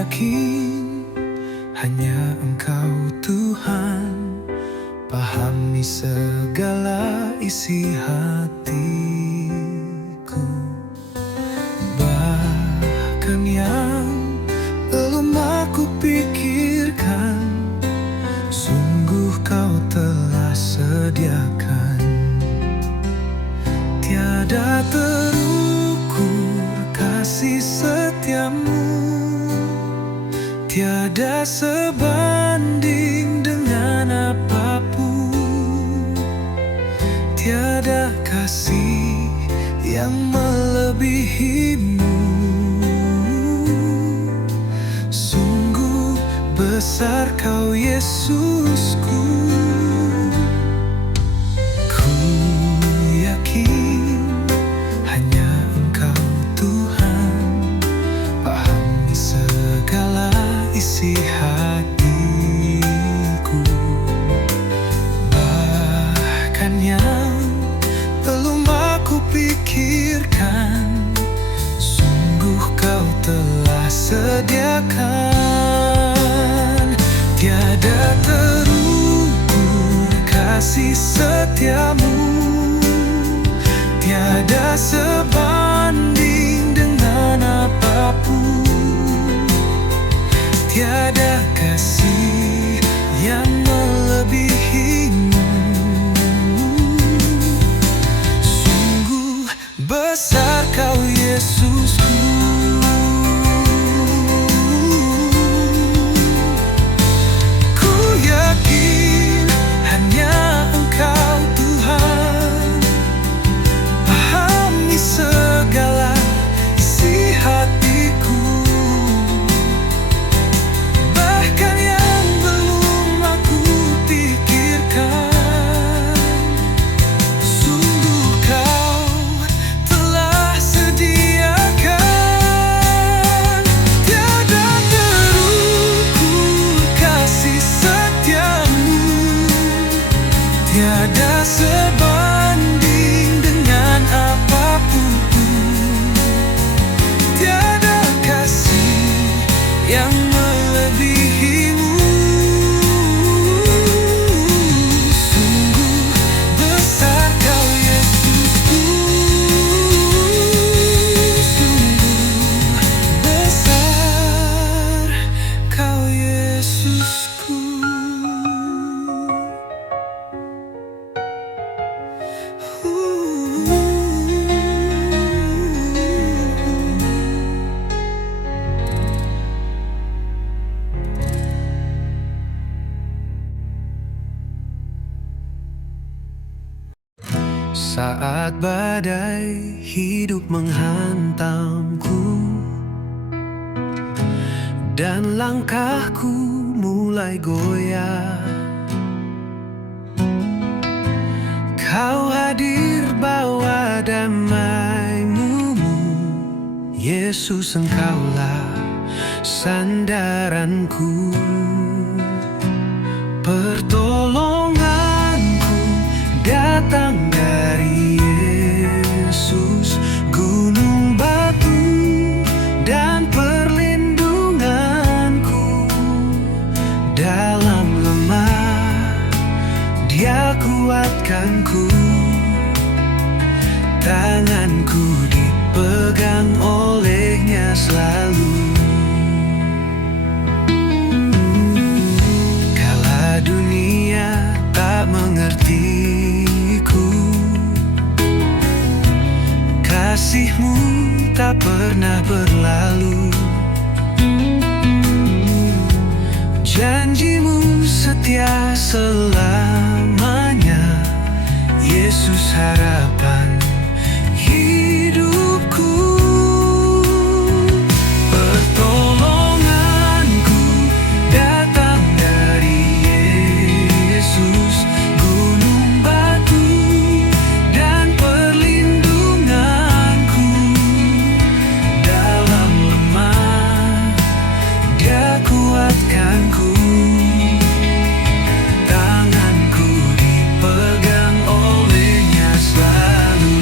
yakin hanya Engkau Tuhan, pahami segala isi hatiku. Bahkan yang belum aku pikirkan, sungguh Kau telah sediakan. Tiada terukur kasih setiamu, tiada sebanding dengan apapun. Tiada kasih yang melebihimu. Sungguh besar Kau Yesusku. Ku yakin hanya Engkau Tuhan, pahami segala isi hatiku. Bahkan yang belum aku pikirkan, sungguh Kau telah sediakan. Tiada terukur kasih setiamu, tiada sebanding dengan apapun. Tiada kasih yang melebihimu. Sungguh besar Kau Yesusku. Ku yakin hanya Engkau Tuhan, pahami segala isi hatiku. Bahkan yang belum aku pikirkan, sungguh Kau telah sediakan. Tiada terukur kasih setiamu, tiada sebanding dengan apapun. Tiada kasih yang melebihimu. Sungguh besar Kau Yesusku. Sungguh besar Kau Yesusku. Saat badai hidup menghantamku dan langkahku mulai goyah, Kau hadir bawa damai-Mu. Yesus, Engkaulah sandaranku. Pertolonganku datang dari Yesus, gunung batu dan perlindunganku. Dalam lemah Dia kuatkanku, tanganku dipegang oleh-Nya selalu. Kala dunia tak mengertiku, kasih-Mu tak pernah berlalu. Janji-Mu setia selamanya. Yesus, harapan hidupku. Pertolonganku datang dari Yesus, gunung batu dan perlindunganku. Dalam lemah Dia kuatkanku, tanganku dipegang oleh-Nya selalu.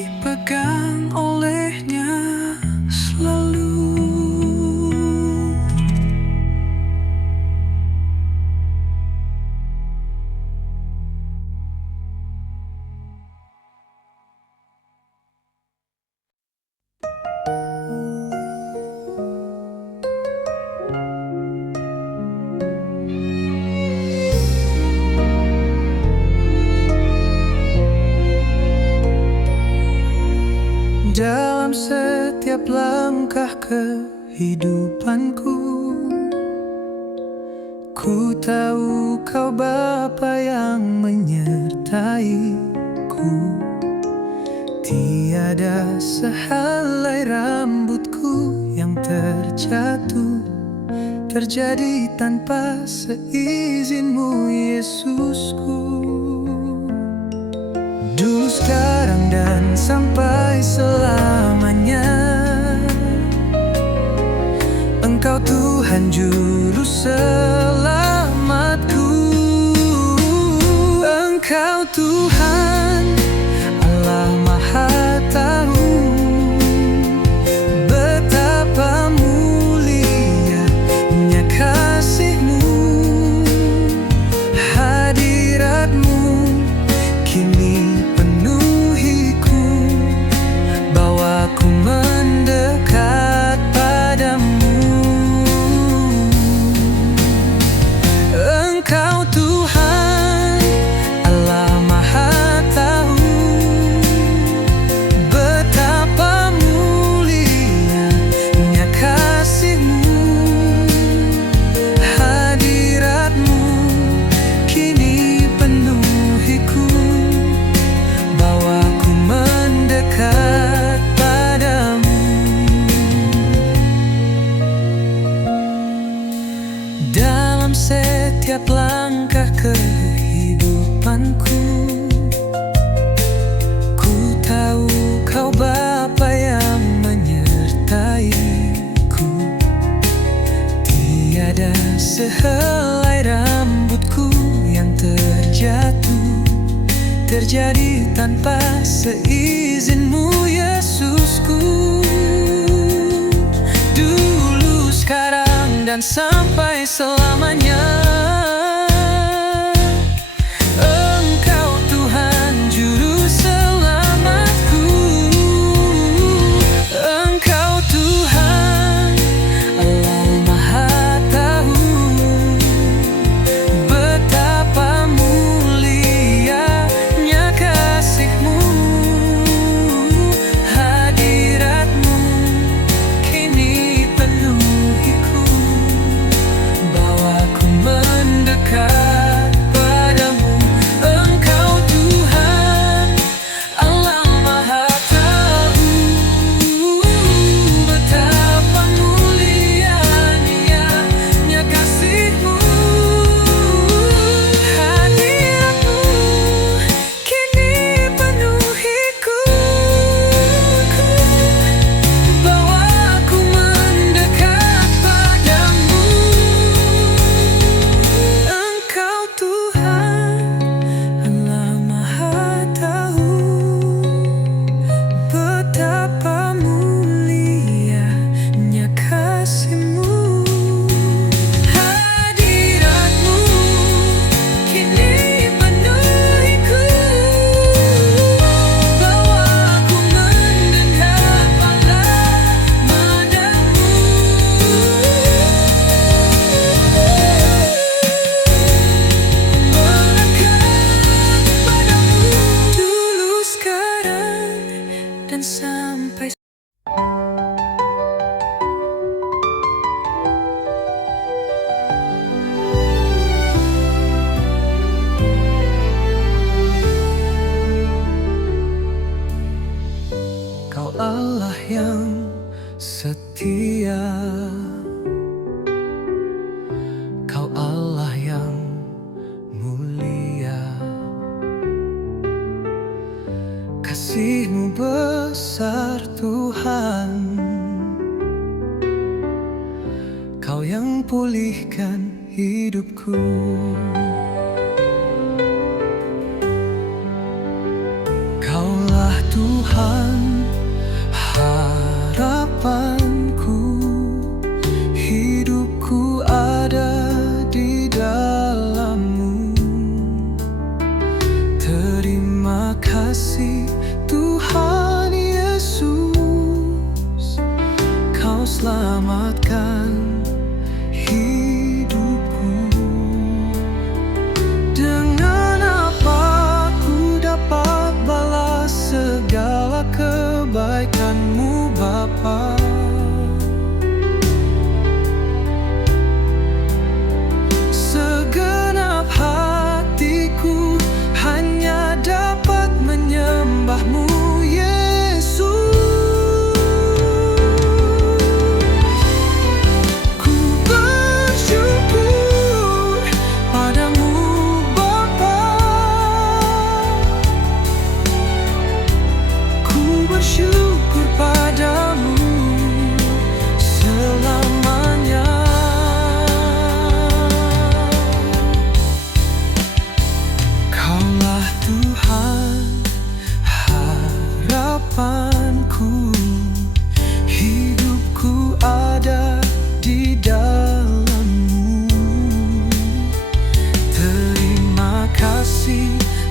dipegang olehnya selalu. Dalam setiap langkah kehidupanku, ku tahu Kau Bapa yang menyertaiku. Tiada sehelai rambutku yang terjatuh terjadi tanpa seizin-Mu, Yesusku. Dulu, sekarang, dan sampai selamanya, Engkau Tuhan Juru Selamatku. Engkau Tuhan, Allah Maha Tahu, betapa mulianya kasih-Mu. Hadirat-Mu kini penuhiku, bawaku mendekat padamu. Engkau Tuhan, Allah Maha Tahu, betapa mulianya kasih-Mu. Hadirat-Mu kini penuhiku, bawaku mendekat padamu. Dalam setiap langkah kehidupanku, ku tahu Kau Bapa yang menyertaiku. Tiada sehelai rambutku yang terjatuh terjadi tanpa seizin-Mu, Yesusku. Dulu, sekarang, dan sampai selamanya, Engkau Tuhan Juru Selamatku. Engkau Tuhan, Allah Maha Tahu, betapa mulianya kasih-Mu. Hadirat-Mu kini penuhiku, bawaku mendekat padamu. Engkau Tuhan, Allah Maha Tahu, betapa mulianya kasih-Mu. Hadirat-Mu kini penuhiku, bawaku mendekat padamu. Engkau Tuhan, Allah Maha Tahu, betapa mulianya kasih-Mu. Hadirat-Mu kini penuhiku, bawaku mendekat padamu. Dulu, sekarang, dan sampai Kau Allah yang setia, Kau Allah yang mulia. Kasih-Mu besar Tuhan, Kau yang pulihkan hidupku. Kaulah Tuhan kasih Tuhan Yesus, Kau selamatkan hidupku. Dengan apa ku dapat balas segala kebaikan-Mu Bapa? Segenap hatiku hanya dapat menyembah-Mu Yesus. Ku bersyukur padamu Bapa, ku bersyukur padamu selamanya. Kaulah Tuhan harapanku, hidupku ada di dalam-Mu. Terima kasih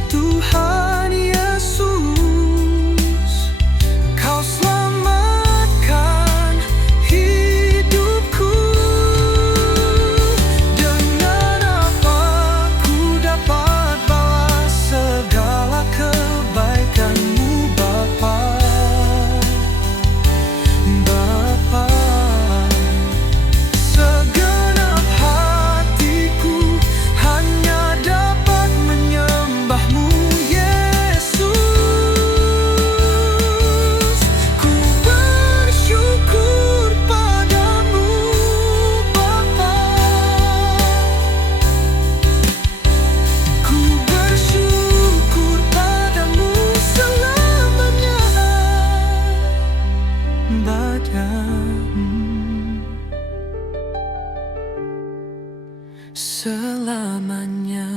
Tuhan Yesus, Kau selamatkan hidupku. Dengan apa ku dapat balas segala kebaikan-Mu Bapa? Bapa, segenap hatiku hanya dapat menyembah-Mu Yesus. Ku bersyukur padamu Bapa, ku bersyukur padamu selamanya. Selamanya.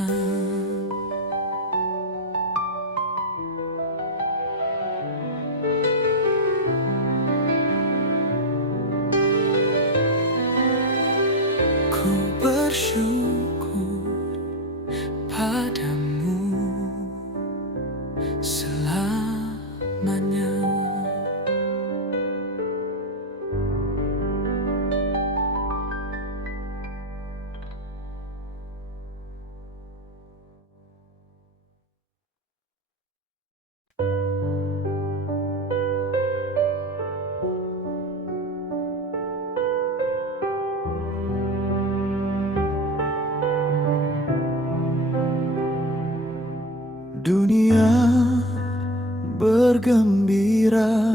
Ku bersyukur padamu selamanya. Dunia bergembira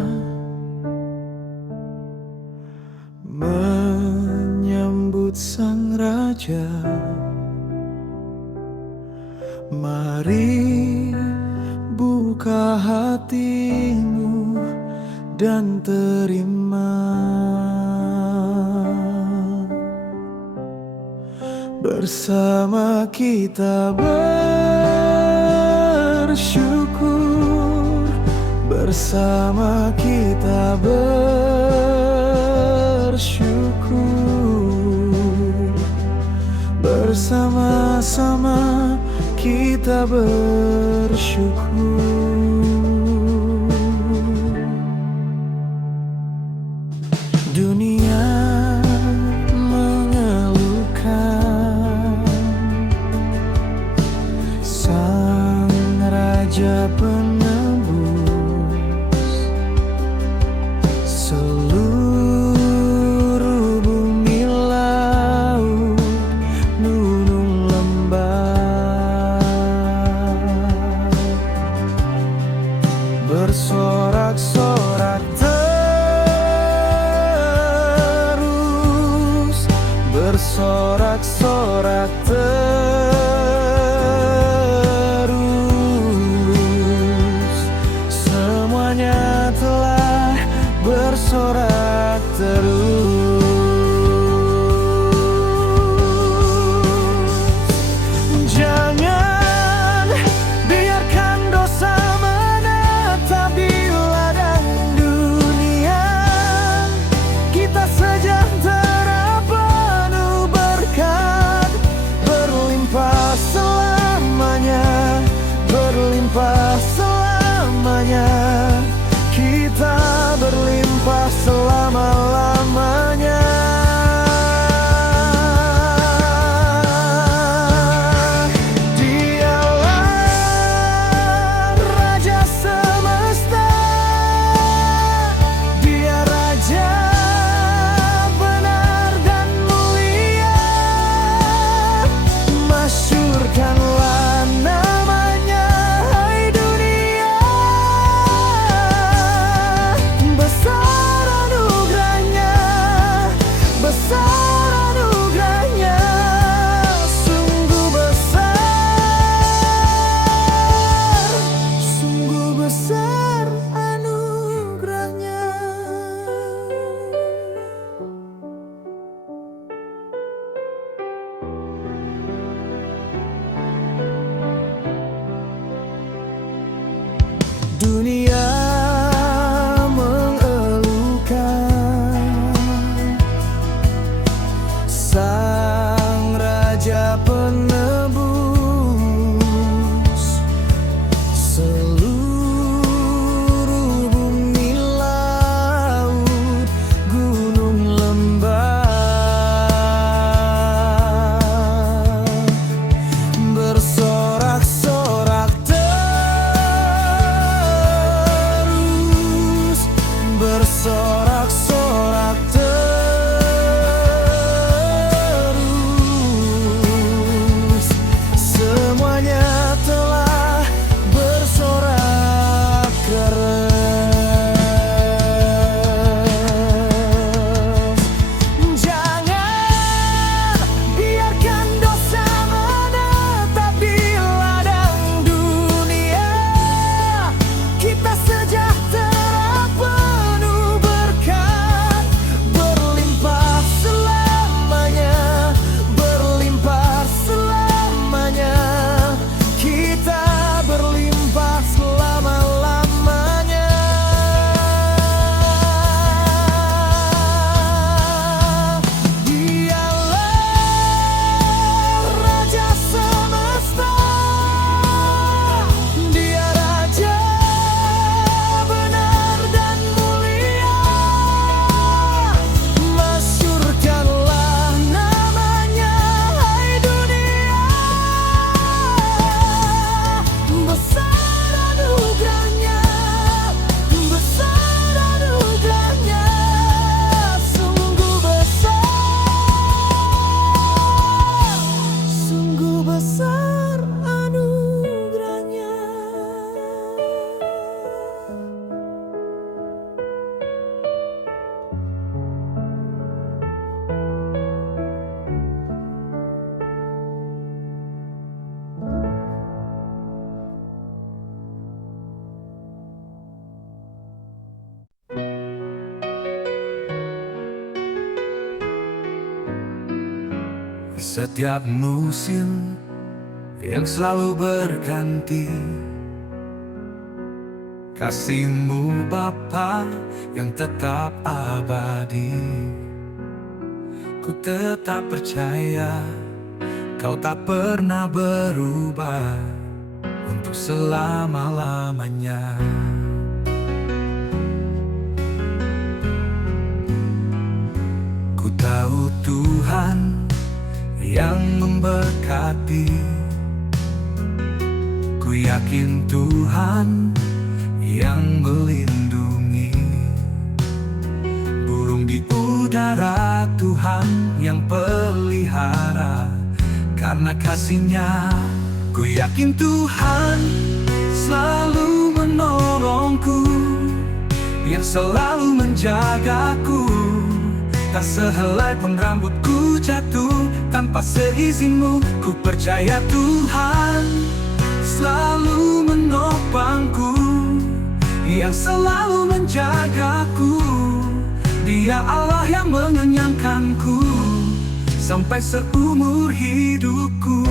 menyambut Sang Raja. Mari buka hatimu dan terima. Bersama kita bersyukur, bersama kita bersyukur, bersama-sama kita bersyukur. Dunia mengeluhkan, Sang Raja penebus, seluruh bumi, laut, gunung, lembah bersorak-sorak terus, bersorak-sorak terus. semuanya, kita berlimpah selama-lamanya. Dunia mengeluhkan, Sang Raja penebus seluruh bumi, laut, gunung, lembah, bersorak-sorak bersorak-sorak terus. Semuanya telah bersorak keras. Jangan biarkan dosa menetap di ladang dunia. Kita sejahtera, besar anugerahnya. Setiap musim yang selalu berganti, kasih-Mu Bapa yang tetap abadi. Ku tetap percaya Kau tak pernah berubah untuk selama-lamanya. Ku tahu Tuhan yang memberkati, ku yakin Tuhan yang melindungi. Burung di udara Tuhan yang pelihara, karena kasih-Nya ku yakin Tuhan selalu menolongku, yang selalu menjagaku. Tak sehelai pun rambutku jatuh tanpa seizin-Mu. Ku percaya Tuhan selalu menopangku, yang selalu menjagaku. Dia Allah yang mengenyangkanku sampai seumur hidupku.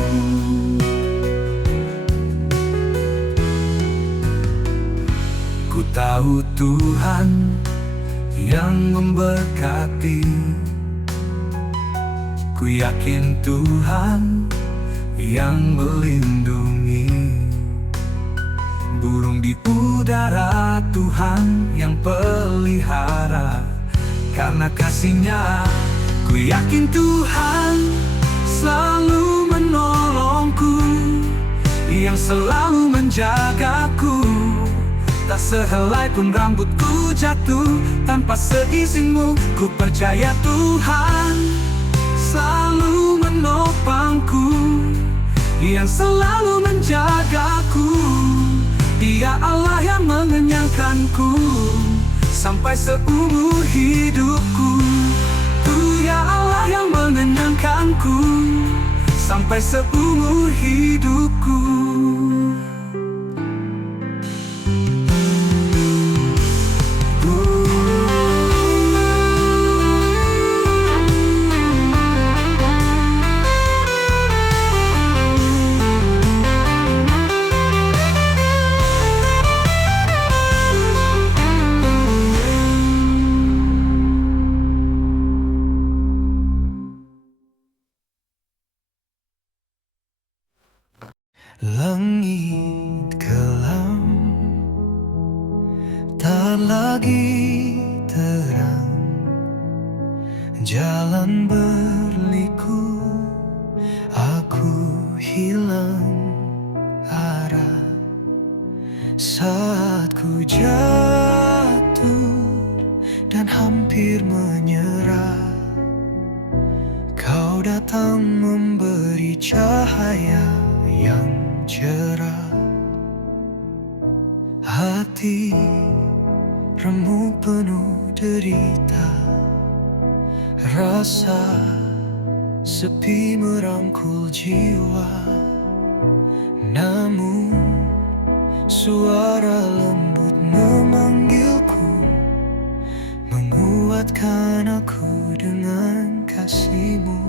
Ku tahu Tuhan yang memberkati, ku yakin Tuhan yang melindungi. Burung di udara udara Tuhan yang pelihara. Karena kasih-Nya ku yakin Tuhan selalu menolongku, yang selalu menjagaku. Tak sehelai pun rambutku jatuh tanpa seizin-Mu. Ku percaya Tuhan selalu menopangku, yang selalu menjagaku. Dia Allah yang mengenyangkanku sampai seumur hidupku. Dia Allah yang mengenyangkanku sampai seumur hidupku. Langit kelam, tak lagi terang, jalan berliku, aku hilang arah. Saat ku jatuh dan hampir menyerah, Kau datang memberi cahaya yang cerah. Hati remuk penuh derita, rasa sepi merangkul jiwa. Namun suara lembut memanggilku, menguatkan aku dengan kasih-Mu.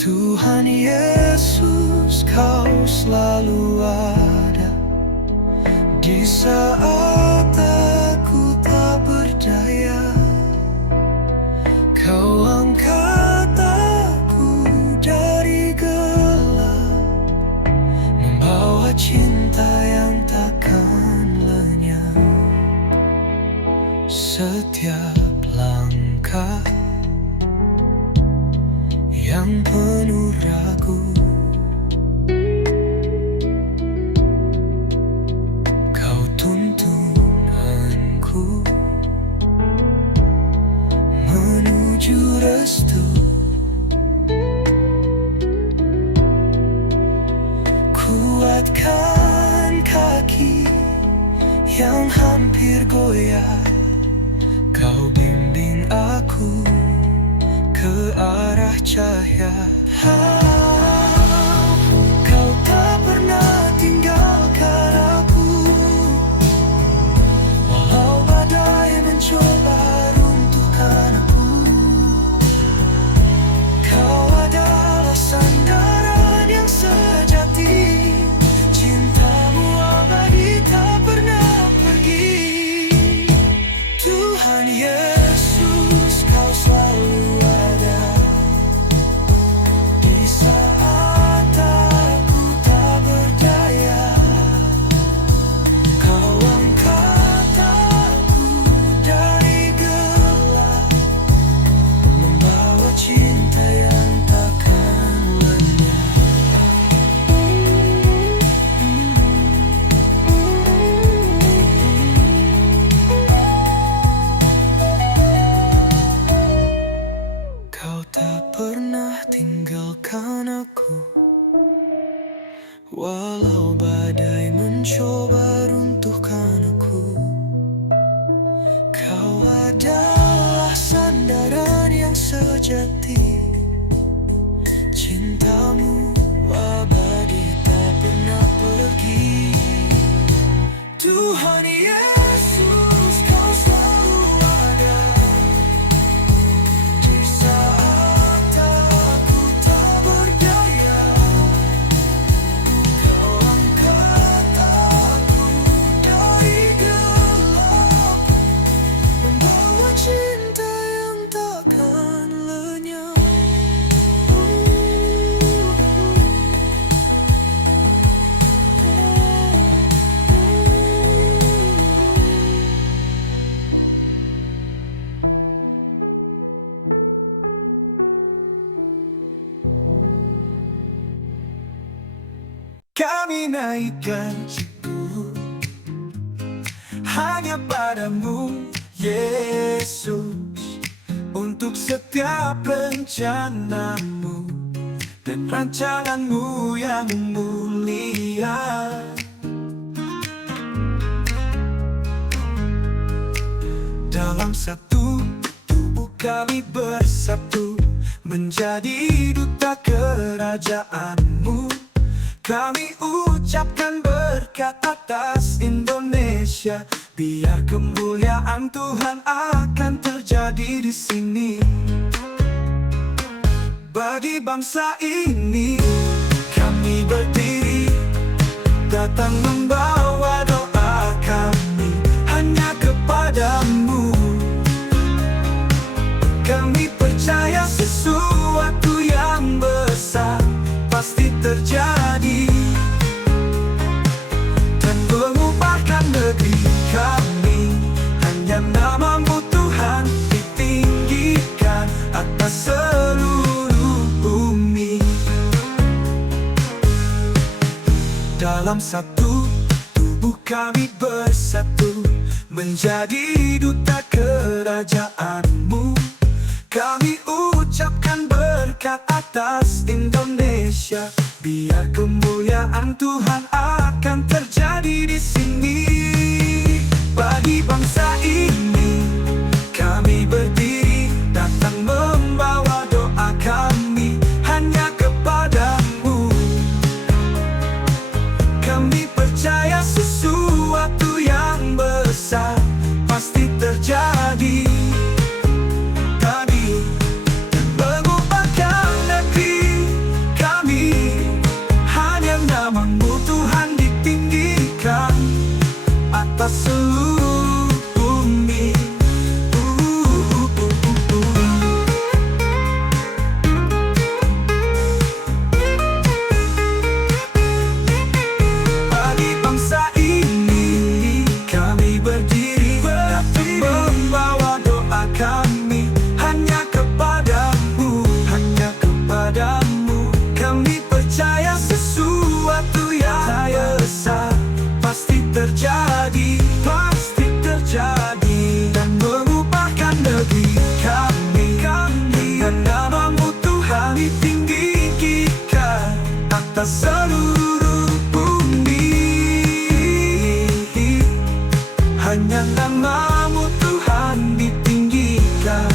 Tuhan Yesus, Kau selalu ada di saat aku tak berdaya. Kau angkat aku dari gelap, membawa cinta yang takkan lenyap. Setiap langkah yang penuh ragu, Kau tuntun aku menuju restu. Kuatkan kaki yang hampir goyah, Kau bimbing aku ke arah cahaya. Kau tak pernah tinggalkan aku, walau badai mencoba runtuhkan aku. Kau adalah sandaran yang sejati, cinta-Mu abadi tak pernah pergi. Tuhan Yesus, Kau selalu walau badai mencoba runtuhkan aku. Kau adalah sandaran yang sejati, cinta-Mu abadi tak pernah pergi. Tuhan Yesus, Kau selalu ada di saat aku tak berdaya. Kau angkat aku kami naikkan syukur hanya padamu, Yesus, untuk setiap rencanamu dan rancanganmu yang mulia. Dalam satu tubuh kami bersatu, menjadi duta kerajaanmu. Kami ucapkan berkat atas Indonesia, biar kemuliaan Tuhan akan terjadi di sini. Bagi bangsa ini kami berdiri, datang membawa doa kami hanya kepadamu. Kami percaya sesuatu yang besar pasti terjadi, dan mengubahkan negeri kami. Hanya namamu Tuhan ditinggikan atas seluruh bumi. Dalam satu tubuh kami bersatu, menjadi duta kerajaanmu. Kami ucapkan berkat atas Indonesia, biar kemuliaan Tuhan akan terjadi di sini. Bagi bangsa ini kami berdiri, datang membawa doa kami hanya kepadamu. Kami percaya sesuatu yang besar pasti terjadi. Atas seluruh bumi. Bagi bangsa ini kami berdiri, datang membawa doa kami hanya kepadamu, hanya kepadamu. Kami percaya sesuatu yang besar pasti terjadi, pasti terjadi, dan mengubahkan negeri kami. Dan namamu Tuhan ditinggikan atas seluruh bumi. Hanya namamu Tuhan ditinggikan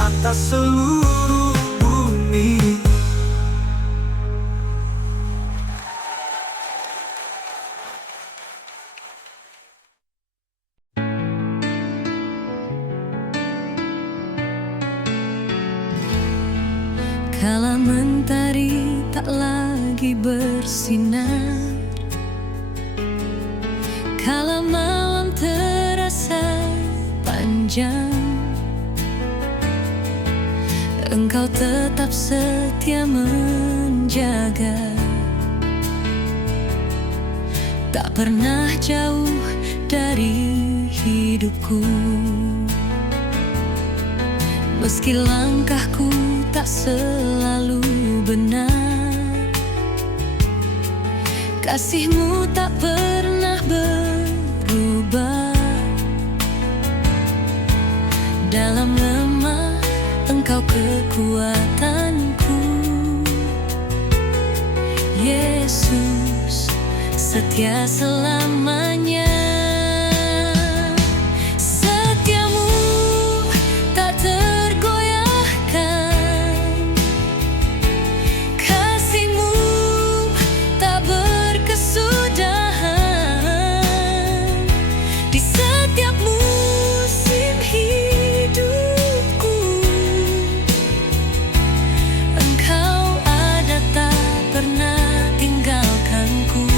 atas seluruh bumi. Kala mentari tak lagi bersinar, kala malam terasa panjang, Engkau tetap setia menjaga, tak pernah jauh dari hidupku. Meski langkahku tak selalu benar, kasih-Mu tak pernah berubah. Dalam lemah Engkau kekuatanku, Yesus setia selamanya. Setiamu tak tergoyahkan, kasih-Mu tak berkesudahan. Di setiap musim hidupku Engkau ada, tak pernah tinggalkanku.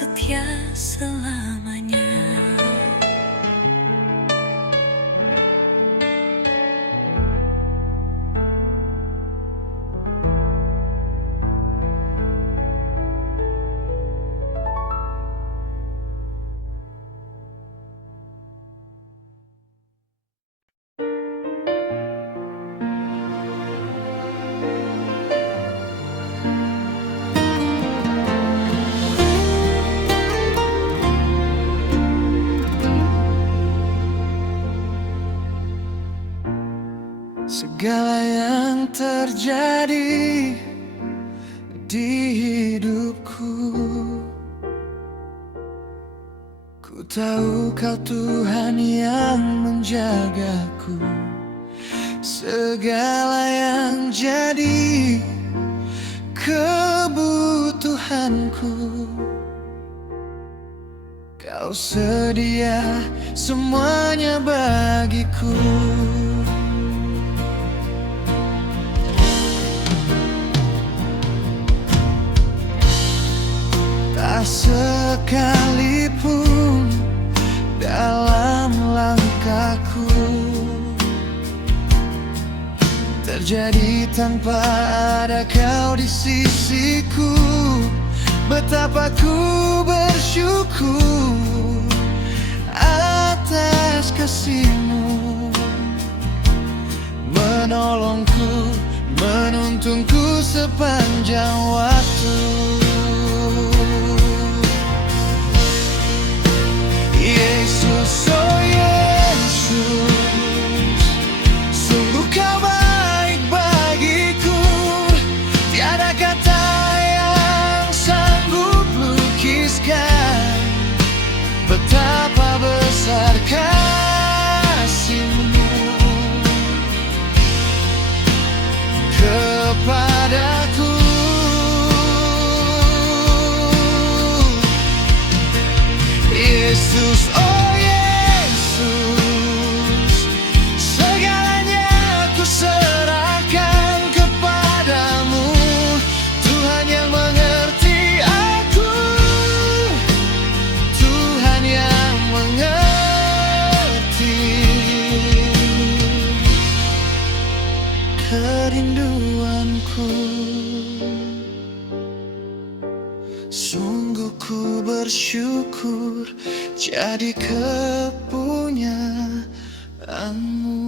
setia selamanya. Segala yang terjadi di hidupku, ku tahu Kau Tuhan yang menjagaku. Segala yang jadi kebutuhanku, Kau sedia semuanya bagiku. Tak sekalipun dalam langkahku terjadi tanpa ada Kau di sisiku. Betapa ku bersyukur atas kasih-Mu, menolongku, menuntunku sepanjang waktu. Yesus, oh Yesus, sungguh Kau baik bagiku. Tiada kata yang sanggup lukiskan betapa besar kasih-Mu kepadaku. Yesus, oh Yesus, segalanya ku serahkan kepadamu. Tuhan yang mengerti aku, Tuhan yang mengerti kerinduanku. Sungguh ku bersyukur jadi kepunyaan-Mu.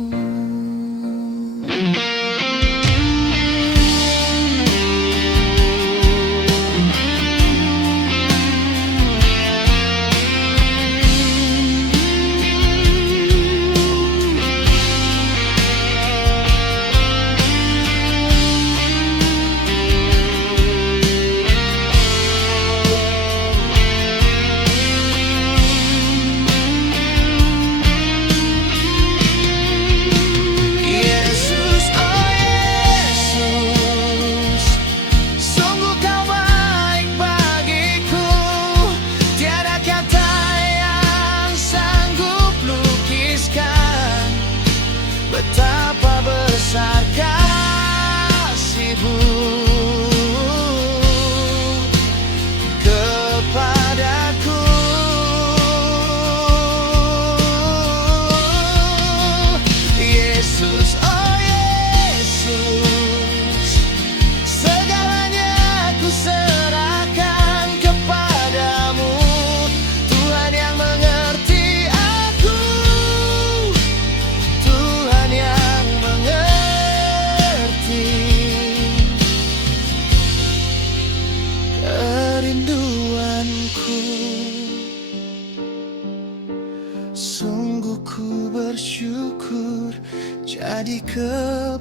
Betapa besar kasih-Mu kepadaku. Yesus, oh Yesus, segalanya ku serahkan kepadamu. Tuhan yang mengerti aku, Tuhan yang mengerti kerinduanku. Sungguh ku bersyukur jadi kepunyaan.